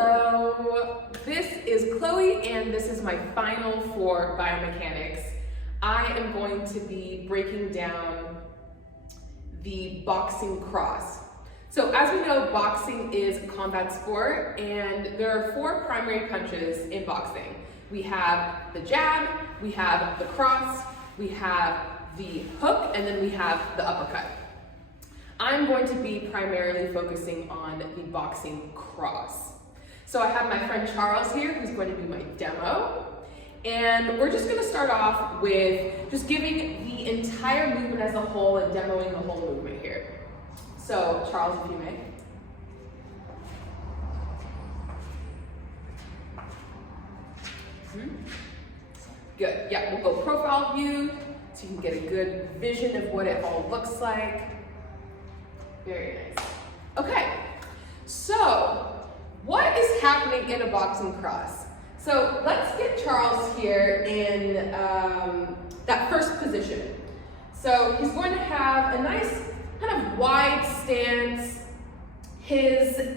Hello, this is Chloe and this is my final for Biomechanics. I am going to be breaking down the boxing cross. So as we know, boxing is a combat sport and there are 4 primary punches in boxing. We have the jab, we have the cross, we have the hook, and then we have the uppercut. I'm going to be primarily focusing on the boxing cross. So I have my friend Charles here, who's going to be my demo. And we're just going to start off with just giving the entire movement as a whole and demoing the whole movement here. So Charles, if you may. Good, yeah, we'll go profile view so you can get a good vision of what it all looks like. Very nice. Okay, so what is happening in a boxing cross? So let's get Charles here in that first position. So he's going to have a nice kind of wide stance. His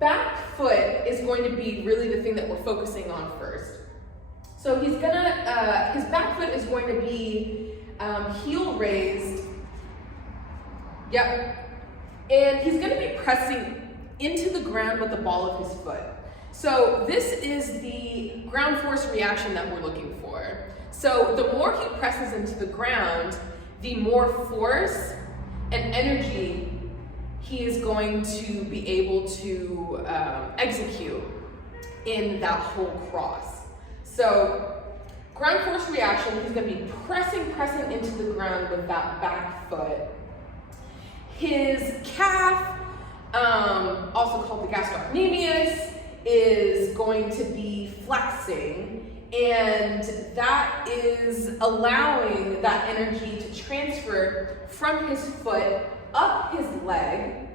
back foot is going to be really the thing that we're focusing on first. So he's gonna, his back foot is going to be heel raised. Yep. And he's going to be pressing into the ground with the ball of his foot. So this is the ground force reaction that we're looking for. So the more he presses into the ground, the more force and energy he is going to be able to execute in that whole cross. So ground force reaction, he's going to be pressing into the ground with that back foot. His calf, also called the gastrocnemius, is going to be flexing, and that is allowing that energy to transfer from his foot up his leg,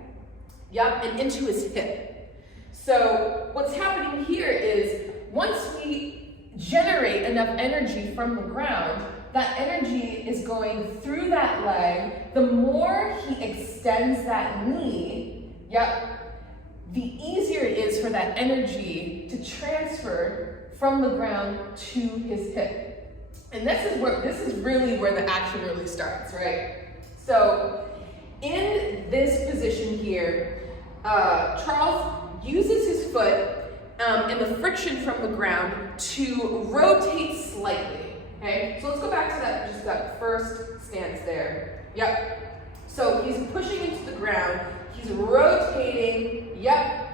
yep, and into his hip. So what's happening here is once we generate enough energy from the ground, that energy is going through that leg. The more he extends that knee, yep, the easier it is for that energy to transfer from the ground to his hip. And this is really where the action really starts, right? So in this position here, Charles uses his foot and the friction from the ground to rotate slightly. Okay, so let's go back to that first stance there. Yep. So he's pushing into the ground. He's rotating, yep,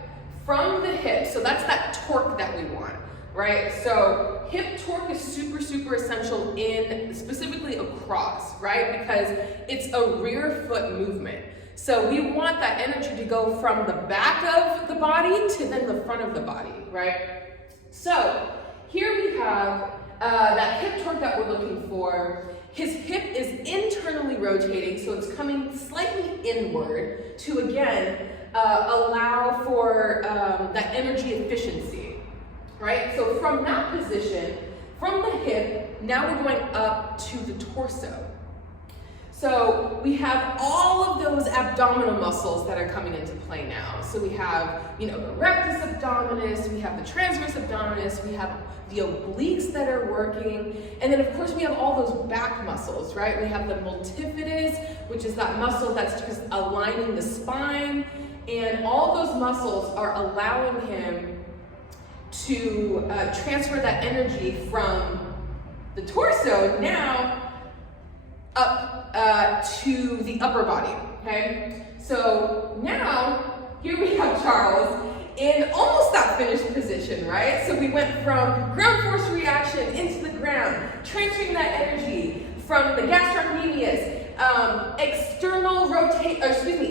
from the hip. So that's that torque that we want, right? So hip torque is super essential in specifically a cross, right? Because it's a rear foot movement. So we want that energy to go from the back of the body to then the front of the body, right? So here we have that hip torque that we're looking for. His hip is internally rotating, so it's coming slightly inward to, again, allow for that energy efficiency, right? So from that position, from the hip, now we're going up to the torso. So we have all of those abdominal muscles that are coming into play now. So we have, the rectus abdominis, we have the transverse abdominis, we have the obliques that are working, and then of course we have all those back muscles, right? We have the multifidus, which is that muscle that's just aligning the spine, and all those muscles are allowing him to transfer that energy from the torso now up to the upper body, okay? So now, here we have Charles in almost that finished position, right? So we went from ground force reaction into the ground, transferring that energy from the gastrocnemius,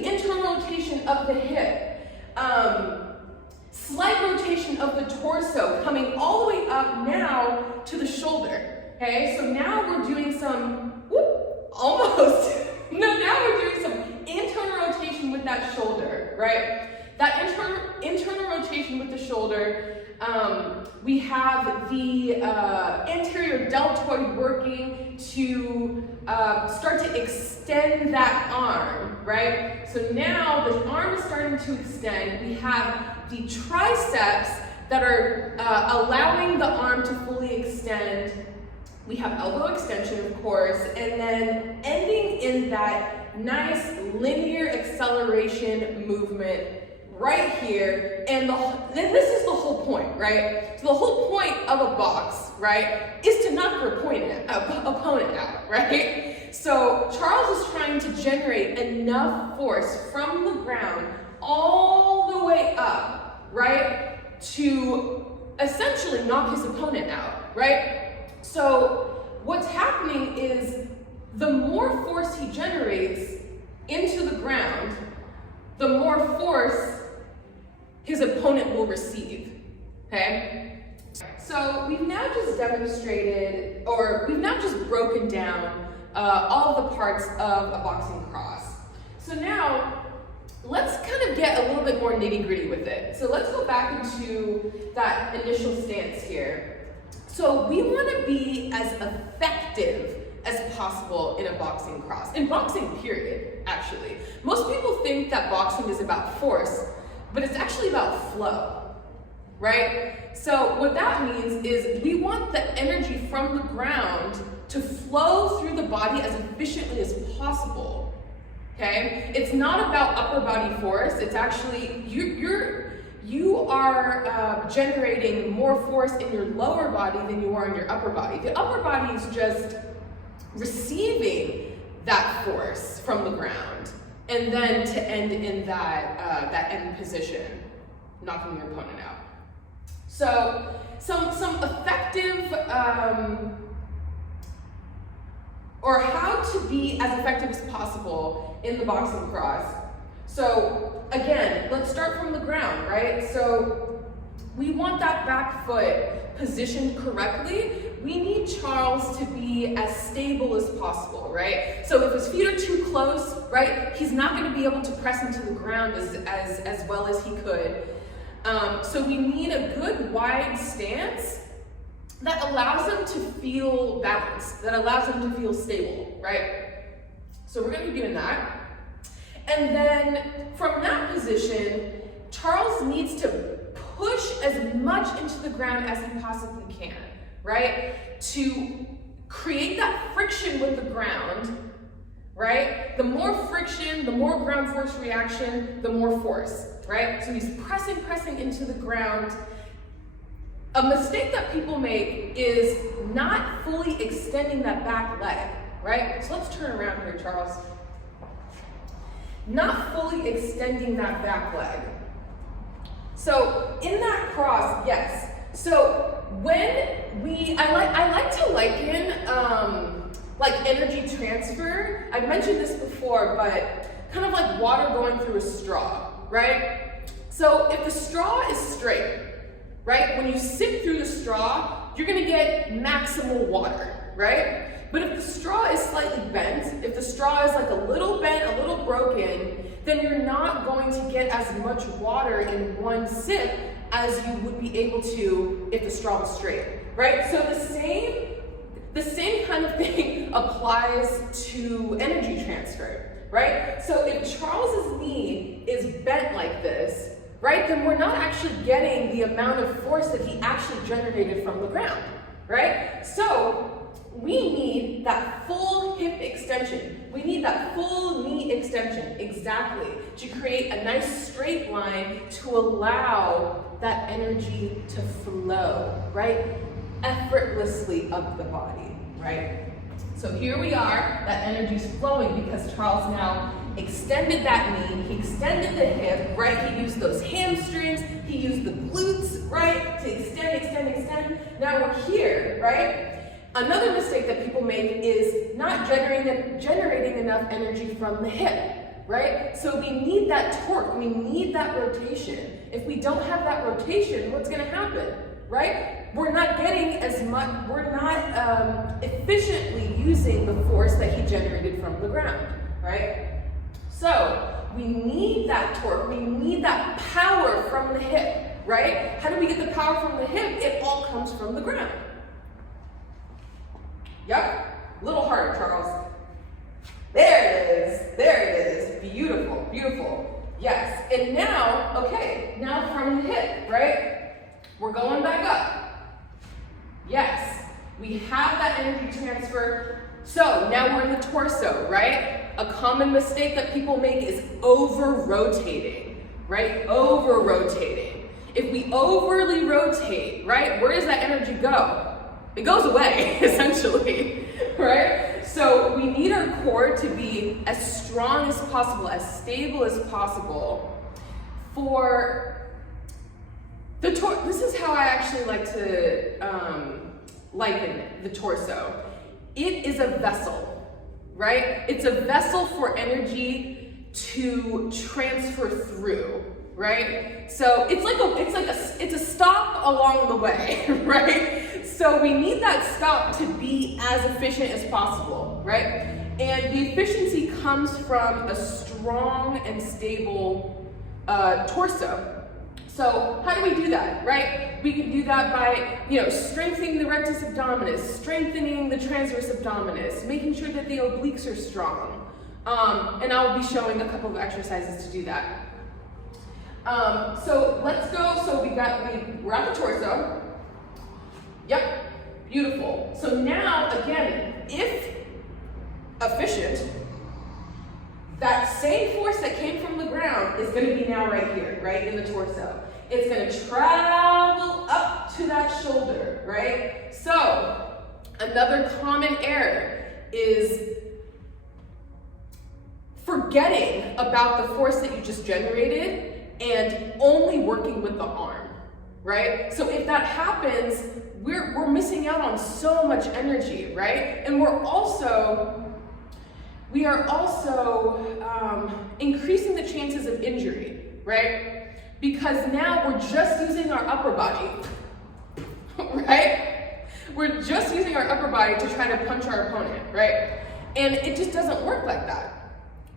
internal rotation of the hip, slight rotation of the torso, coming all the way up now to the shoulder, okay? So now we're doing some, now we're doing some internal rotation with that shoulder, right? That internal rotation with the shoulder, we have the anterior deltoid working to start to extend that arm, right? So now the arm is starting starting to extend. We have the triceps that are allowing the arm to fully extend. We have elbow extension, of course, and then ending in that nice linear acceleration movement right here. And then this is the whole point, right? So the whole point of a box, right, is to knock your opponent out, right? So Charles is trying to generate enough force from the ground all the way up, right, to essentially knock his opponent out, right? So what's happening is the more force he generates into the ground, the more force his opponent will receive, okay? So we've now just demonstrated, or we've now just broken down all of the parts of a boxing cross. So now, let's kind of get a little bit more nitty-gritty with it. So let's go back into that initial stance here. So we want to be as effective as possible in a boxing cross. In boxing, period, actually. Most people think that boxing is about force, but it's actually about flow, right? So what that means is we want the energy from the ground to flow through the body as efficiently as possible, okay? It's not about upper body force. It's actually, you are generating more force in your lower body than you are in your upper body. The upper body is just receiving that force from the ground, and then to end in that end position, knocking your opponent out. So some effective, or how to be as effective as possible in the boxing cross. So again, let's start from the ground, right? So we want that back foot positioned correctly. We need Charles to be as stable as possible, right? So if his feet are too close, right, he's not going to be able to press into the ground as well as he could. So we need a good wide stance that allows him to feel balanced, that allows him to feel stable, right? So we're going to be doing that. And then from that position, Charles needs to push as much into the ground as he possibly can, right? To create that friction with the ground, right? The more friction, the more ground force reaction, the more force, right? So he's pressing into the ground. A mistake that people make is not fully extending that back leg, right? So let's turn around here, Charles. Not fully extending that back leg. So in that cross, yes. So when I like to liken like energy transfer. I mentioned this before, but kind of like water going through a straw, right? So if the straw is straight, right? When you sip through the straw, you're gonna get maximal water, right? But if the straw is slightly bent, if the straw is like a little bent, a little broken, then you're not going to get as much water in one sip as you would be able to if the straw was straight, right? So the same kind of thing applies to energy transfer, right? So if Charles's knee is bent like this, right, then we're not actually getting the amount of force that he actually generated from the ground, right? So we need that full hip extension. We need that full knee extension, exactly, to create a nice straight line to allow that energy to flow, right? Effortlessly up the body, right? So here we are, that energy's flowing because Charles now extended that knee, he extended the hip, right? He used those hamstrings, he used the glutes, right? To extend. Now we're here, right? Another mistake that people make is not generating enough energy from the hip, right? So we need that torque, we need that rotation. If we don't have that rotation, what's gonna happen, right? We're not getting as much, we're not efficiently using the force that he generated from the ground, right? So we need that torque, we need that power from the hip, right? How do we get the power from the hip? It all comes from the ground. Yep, a little harder, Charles. There it is, beautiful, beautiful. Yes, and now, okay, now from the hip, right? We're going back up. Yes, we have that energy transfer. So now we're in the torso, right? A common mistake that people make is over-rotating, right? Over-rotating. If we overly rotate, right, where does that energy go? It goes away, essentially, right? So we need our core to be as strong as possible, as stable as possible for the torso. This is how I actually like to liken the torso. It is a vessel, right? It's a vessel for energy to transfer through, right? So it's a stop along the way, right? So we need that stop to be as efficient as possible, right? And the efficiency comes from a strong and stable torso. So how do we do that, right? We can do that by, strengthening the rectus abdominis, strengthening the transverse abdominis, making sure that the obliques are strong. And I'll be showing a couple of exercises to do that. So let's go. So we're at the torso. Yep, beautiful. So now, again, if efficient, that same force that came from the ground is going to be now right here, right in the torso. It's going to travel up to that shoulder, right? So another common error is forgetting about the force that you just generated and only working with the arm, right? So if that happens, we're missing out on so much energy, right? And we are also increasing the chances of injury, right? Because now we're just using our upper body, right? We're just using our upper body to try to punch our opponent, right? And it just doesn't work like that,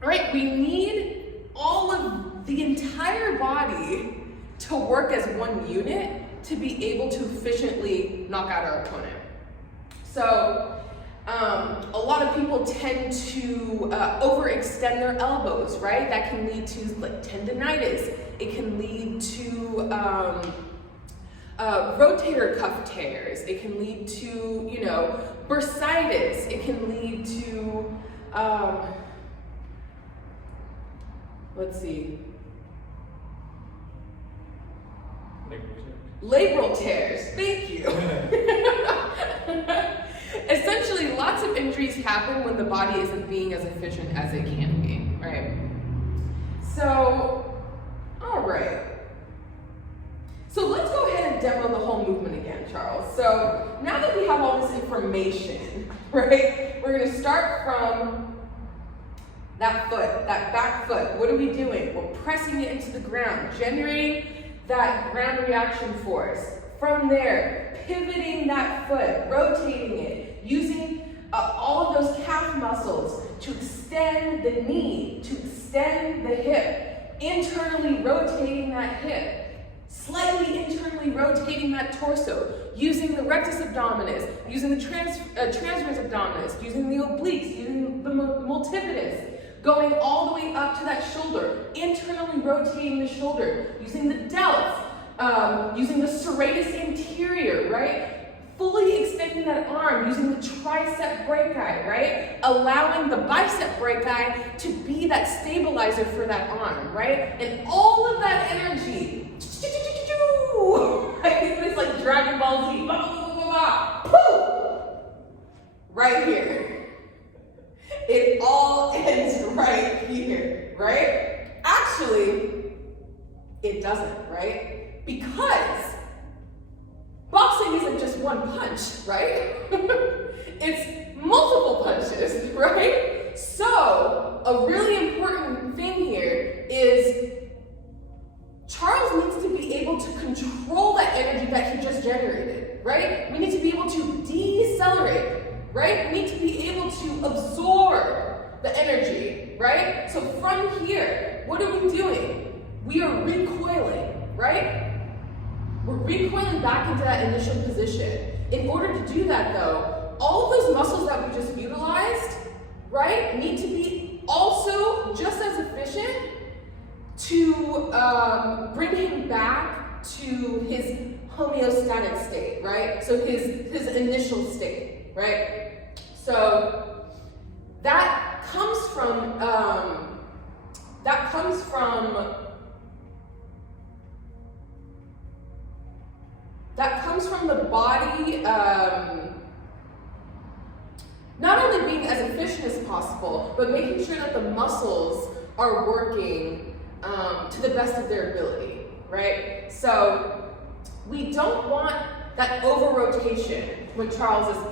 right? We need all of the entire body to work as one unit to be able to efficiently knock out our opponent. So a lot of people tend to overextend their elbows, right? That can lead to tendinitis. It can lead to rotator cuff tears. It can lead to, bursitis. It can lead to, let's see. Labral tears. Thank you. Essentially, lots of injuries happen when the body isn't being as efficient as it can be, right? So, all right. So let's go ahead and demo the whole movement again, Charles. So now that we have all this information, right, we're going to start from that foot, that back foot. What are we doing? We're pressing it into the ground, generating that ground reaction force. From there, pivoting that foot, rotating it, using all of those calf muscles to extend the knee, to extend the hip, internally rotating that hip, slightly internally rotating that torso, using the rectus abdominis, using the transverse abdominis, using the obliques, using the multifidus, going all the way up to that shoulder, internally rotating the shoulder, using the delts, using the serratus anterior, right? Fully extending that arm, using the tricep brachii, right? Allowing the bicep brachii to be that stabilizer for that arm, right? And all of that energy, right? It's like Dragon Ball Z, right here. It all ends right here, right? Actually, it doesn't, right? Because boxing isn't just one punch, right? It's multiple punches, right? So, a really important thing here is Charles needs to be able to control that energy that he just generated, right? We need to be able to decelerate, right? We need to be able to absorb the energy, right? So from here, what are we doing? We are recoiling, right? We're recoiling back into that initial position. In order to do that though, all of those muscles that we just utilized, right, need to be also just as efficient to bring him back to his homeostatic state, right? So his initial state, right? So that comes from the body not only being as efficient as possible, but making sure that the muscles are working to the best of their ability, right? So we don't want that over-rotation when Charles is,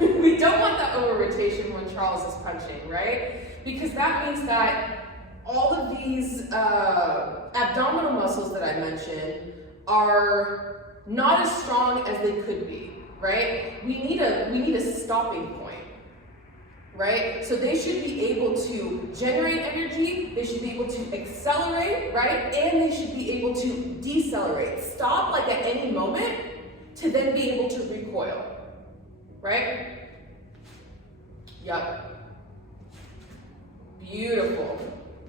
we don't want that over-rotation when Charles is punching, right? Because that means that all of these abdominal muscles that I mentioned are not as strong as they could be, right? We need a stopping point. Right? So they should be able to generate energy, they should be able to accelerate, right? And they should be able to decelerate. Stop like at any moment to then be able to recoil. Right? Yep. Beautiful.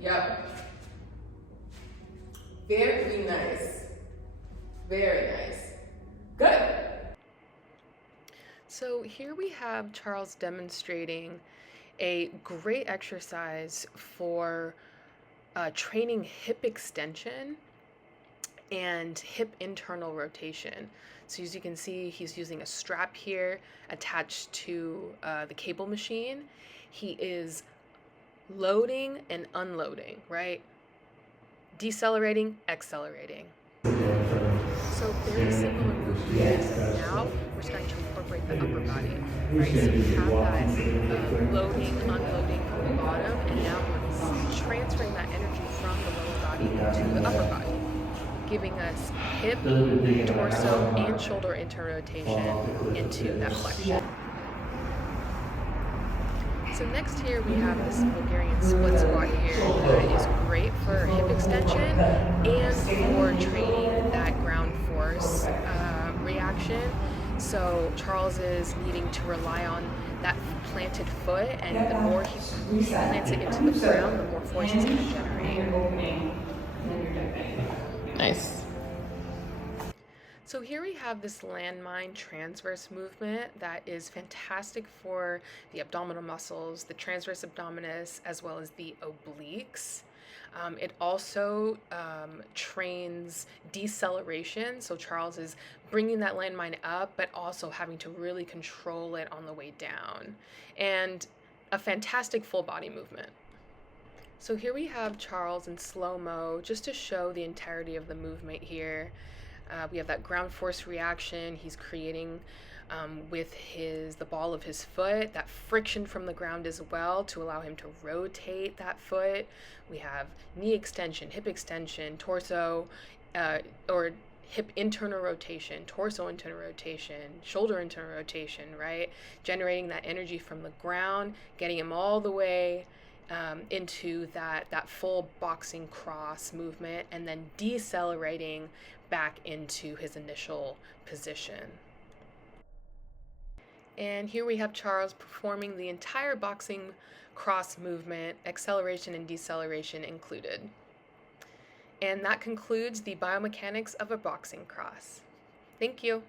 Yep. Very nice. Very nice. Good. So here we have Charles demonstrating a great exercise for training hip extension and hip internal rotation. So as you can see, he's using a strap here attached to the cable machine. He is loading and unloading, right? Decelerating, accelerating. So very similar movement. Now we're starting to incorporate the upper body, right? So we have that loading, unloading from the bottom, and now we're transferring that energy from the lower body to the upper body, giving us hip, torso, and shoulder interrotation into that flexion. So next here we have this Bulgarian split squat here that is great for hip extension and for training that ground force reaction. So Charles is needing to rely on that planted foot, and the more he plants it into the ground, the more force he's going to generate. Nice. So here we have this landmine transverse movement that is fantastic for the abdominal muscles, the transverse abdominis, as well as the obliques. It also trains deceleration, so Charles is bringing that landmine up, but also having to really control it on the way down. And a fantastic full body movement. So here we have Charles in slow-mo, just to show the entirety of the movement here. We have that ground force reaction he's creating with the ball of his foot, that friction from the ground as well to allow him to rotate that foot. We have knee extension, hip extension, torso, or hip internal rotation, torso internal rotation, shoulder internal rotation, right? Generating that energy from the ground, getting him all the way into that full boxing cross movement, and then decelerating back into his initial position. And here we have Charles performing the entire boxing cross movement, acceleration and deceleration included. And that concludes the biomechanics of a boxing cross. Thank you.